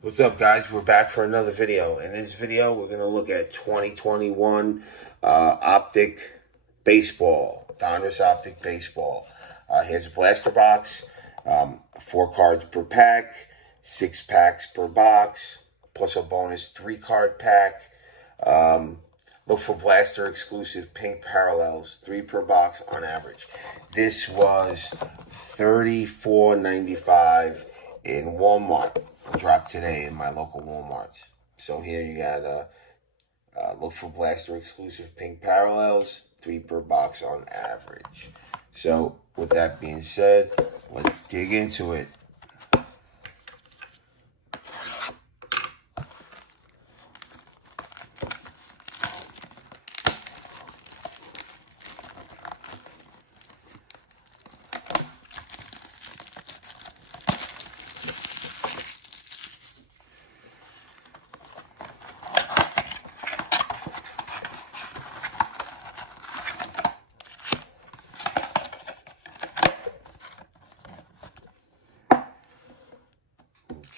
What's up, guys? We're back for another video. In this video, we're going to look at 2021 Optic Baseball, Donruss Optic Baseball. Here's a blaster box, 4 cards per pack, 6 packs per box, plus a bonus 3-card pack. Look for blaster exclusive pink parallels, 3 per box on average. This was $34.95 in Walmart. Dropped today in my local Walmarts. So here you got look for blaster exclusive pink parallels, 3 per box on average. So with that being said, let's dig into it.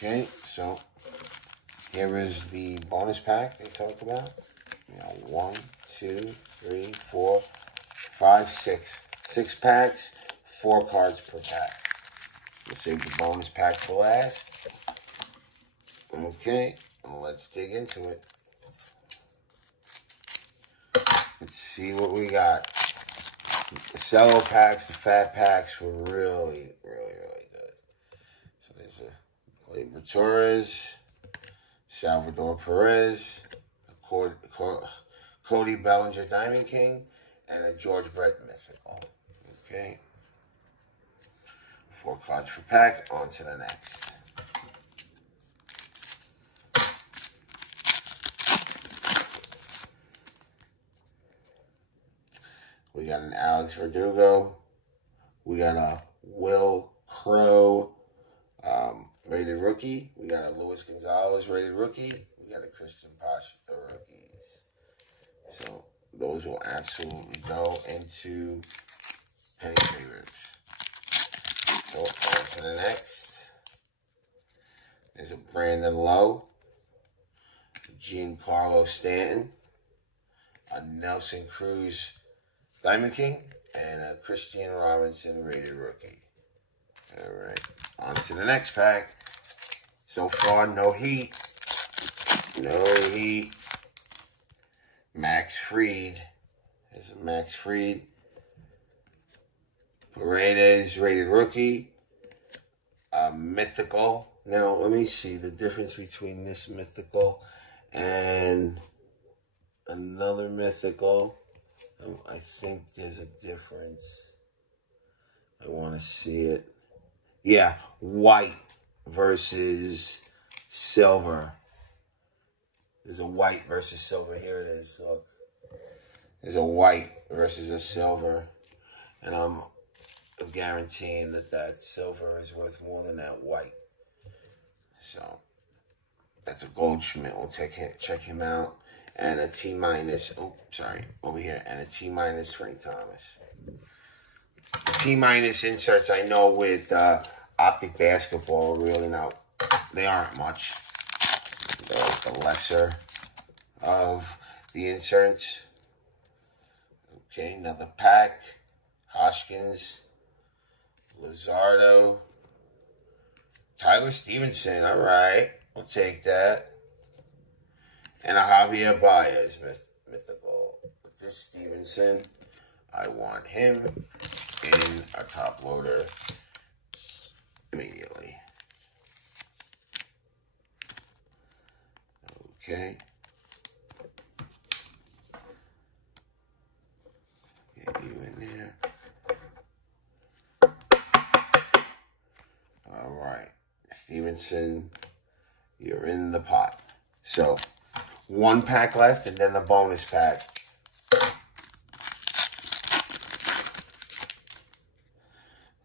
Okay, so here is the bonus pack they talked about. 1, 2, 3, 4, 5, 6. 6 packs, 4 cards per pack. We'll save the bonus pack for last. Okay, let's dig into it. Let's see what we got. The cello packs, the fat packs were really good. So there's a Gleyber Torres, Salvador Perez, Cody Bellinger Diamond King, and a George Brett Mythical. Okay. 4 cards per pack. On to the next. We got an Alex Verdugo. We got a Will Crow rated rookie. We got a Luis Gonzalez rated rookie. We got a Christian Pache, the rookies. So those will absolutely go into penny favorites. So on to the next. There's a Brandon Lowe, Giancarlo Stanton, a Nelson Cruz Diamond King, and a Christian Robinson rated rookie. All right, on to the next pack. So far, no heat. No heat. Max Fried. There's a Max Fried. Paredes rated rookie. A Mythical. Now, let me see the difference between this Mythical and another Mythical. I think there's a difference. I want to see it. Yeah, white versus silver. There's a white versus silver. Here it is. Look. There's a white versus a silver. And I'm guaranteeing that that silver is worth more than that white. So, that's a Goldschmidt. We'll check him out. And a T-minus, over here. And a T-minus Frank Thomas. T-minus inserts, I know with Optic Basketball, really not, they aren't much. They're like the lesser of the inserts. Okay, another pack. Hoskins, Luzardo, Tyler Stevenson, all right. We'll take that. And a Javier Baez mythical. With this Stevenson, I want him in a top loader immediately. Okay. Get you in there. All right. Stevenson, you're in the pot. So, 1 pack left and then the bonus pack.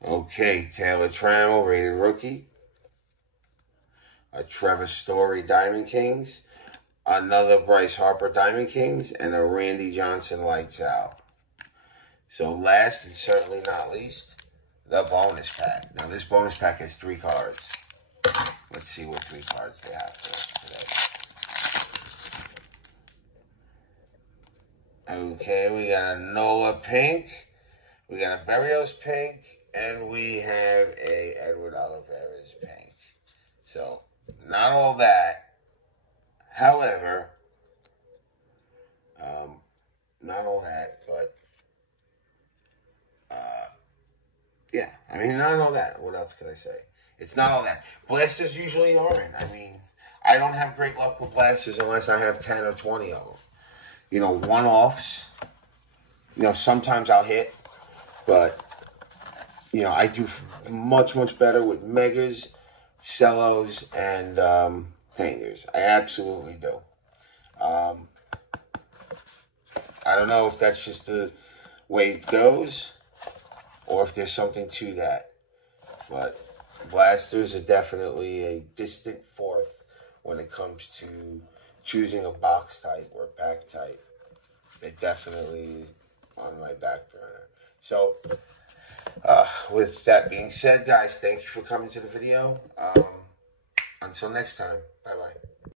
Okay, Taylor Trammell, rated rookie. A Trevor Story Diamond Kings. Another Bryce Harper Diamond Kings. And a Randy Johnson Lights Out. So last and certainly not least, the bonus pack. Now this bonus pack has 3 cards. Let's see what 3 cards they have for us today. Okay, we got a Nola pink, we got a Berrios pink, and we have a Edward Olivares pink. So, not all that. However, not all that, but yeah, I mean, not all that. What else can I say? It's not all that. Blasters usually aren't. I mean, I don't have great luck with blasters unless I have 10 or 20 of them. You know, one-offs. You know, sometimes I'll hit, but, you know, I do much, much better with megas, cellos, and hangers. I absolutely do. I don't know if that's just the way it goes or if there's something to that. But blasters are definitely a distant fourth when it comes to choosing a box type or pack type. They're definitely on my back burner. So, with that being said, guys, thank you for coming to the video. Until next time, bye-bye.